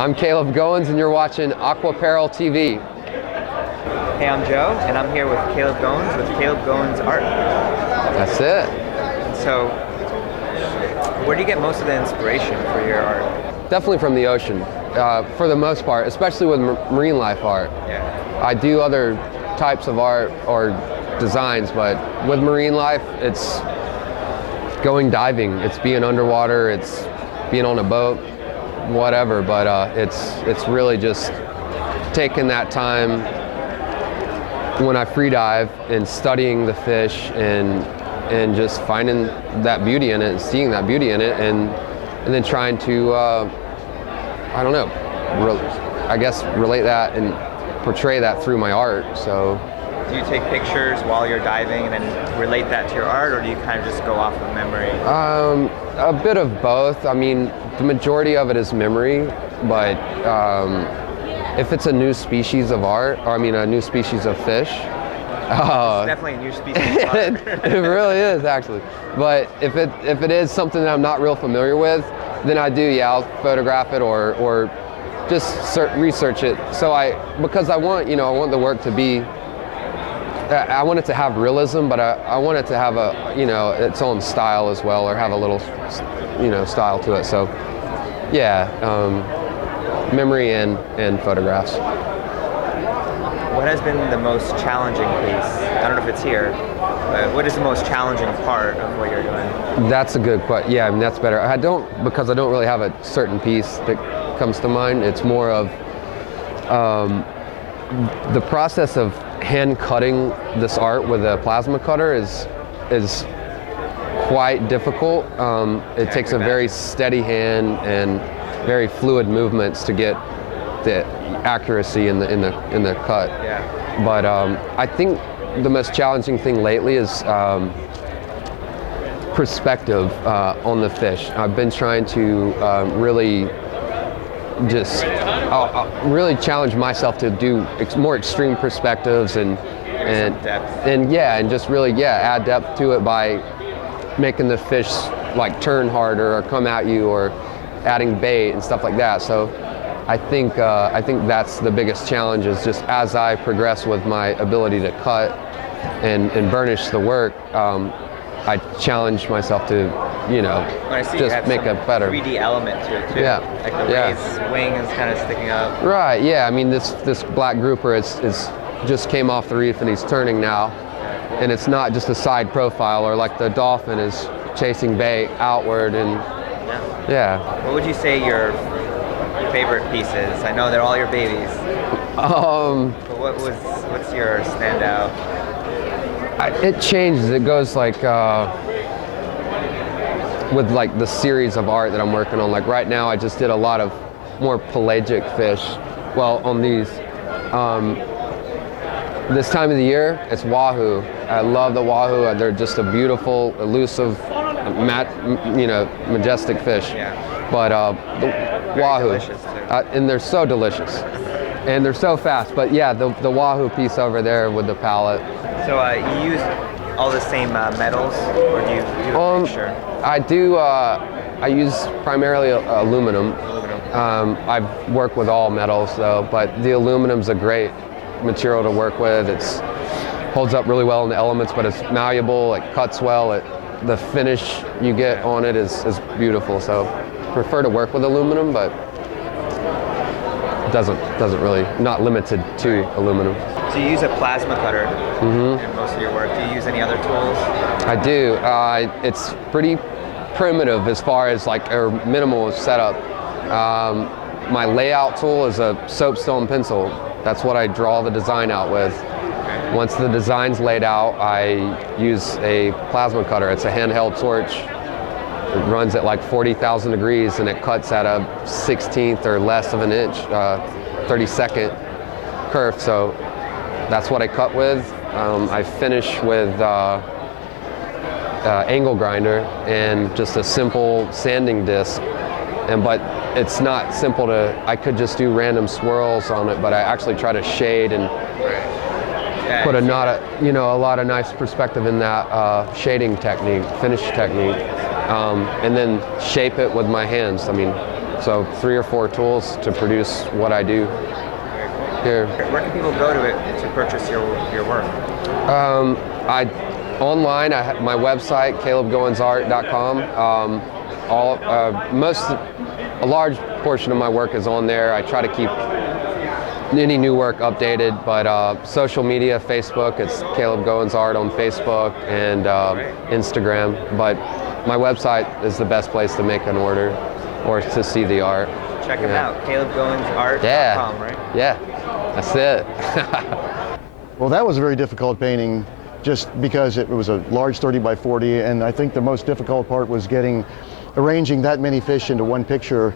I'm Caleb Goins, and you're watching Aquaparel TV. Hey, I'm Joe, and I'm here with Caleb Goins with Caleb Goins Art. That's it. So, where do you get most of the inspiration for your art? Definitely from the ocean, for the most part, especially with marine life art. Yeah. I do other types of art or designs, but with marine life, it's going diving, it's being underwater, it's being on a boat, whatever. But it's really just taking that time when I free dive and studying the fish and just finding that beauty in it and seeing that beauty in it and then trying to I don't know, I guess relate that and portray that through my art. So. Do you take pictures while you're diving and then relate that to your art, or do you kind of just go off of memory? A bit of both. I mean, the majority of it is memory, but if it's a new species of art, or I mean a new species of fish, it's definitely a new species of art. It really is, actually. But if it is something that I'm not real familiar with, then I do, yeah, I'll photograph it or just research it. So because I want the work to be, I want it to have realism, but I want it to have its own style as well, or have a little, style to it. So, yeah, memory and photographs. What has been the most challenging piece? I don't know if it's here, but what is the most challenging part of what you're doing? That's a good question. Yeah, I mean, that's better. Because I don't really have a certain piece that comes to mind. It's more of the process of hand cutting this art with a plasma cutter is quite difficult. It takes a very steady hand and very fluid movements to get the accuracy in the cut. Yeah. But I think the most challenging thing lately is perspective on the fish. I've been trying to really just really challenge myself to do more extreme perspectives and just really add depth to it by making the fish like turn harder or come at you or adding bait and stuff like that. So I think that's the biggest challenge, is just as I progress with my ability to cut and burnish the work, I challenge myself to, just make it better. 3D element to it too. Yeah. Like the raised wing is kind of sticking up. Right. Yeah. I mean, this black grouper is just came off the reef and he's turning now, and it's not just a side profile, or like the dolphin is chasing bait outward and yeah. What would you say your favorite piece is? I know they're all your babies. But what's your standout? It changes. It goes like with like the series of art that I'm working on. Like right now, I just did a lot of more pelagic fish. Well, on these, this time of the year, it's wahoo. I love the wahoo. They're just a beautiful, elusive, majestic fish. Yeah. But the wahoo, and they're so delicious, and they're so fast. But yeah, the wahoo piece over there with the palette. So you use all the same metals, or do you do a mixture? I do. I use primarily aluminum. I've worked with all metals though, but the aluminum's a great material to work with. It's holds up really well in the elements, but it's malleable. It cuts well. The finish you get on it is beautiful. So prefer to work with aluminum, but doesn't really, not limited to aluminum. So you use a plasma cutter in most of your work. Do you use any other tools? I do. It's pretty primitive as far as like a minimal setup. My layout tool is a soapstone pencil. That's what I draw the design out with. Okay. Once the design's laid out, I use a plasma cutter. It's a handheld torch. It runs at like 40,000 degrees and it cuts at a 1/16 or less of an inch, 32nd kerf. So that's what I cut with. I finish with angle grinder and just a simple sanding disc. But it's not simple I could just do random swirls on it, but I actually try to shade and put a lot of nice perspective in that shading technique, finish technique. and then shape it with my hands. I mean, so 3 or 4 tools to produce what I do here. Where can people go to it to purchase your work? Online, my website, calebgoinsart.com. A large portion of my work is on there. I try to keep any new work updated, but social media, Facebook, it's Caleb Goins Art on Facebook and Instagram. But my website is the best place to make an order or to see the art. Check them out, calebgoinsart.com, yeah. right? Yeah, that's it. Well, that was a very difficult painting just because it was a large 30 by 40, and I think the most difficult part was arranging that many fish into one picture.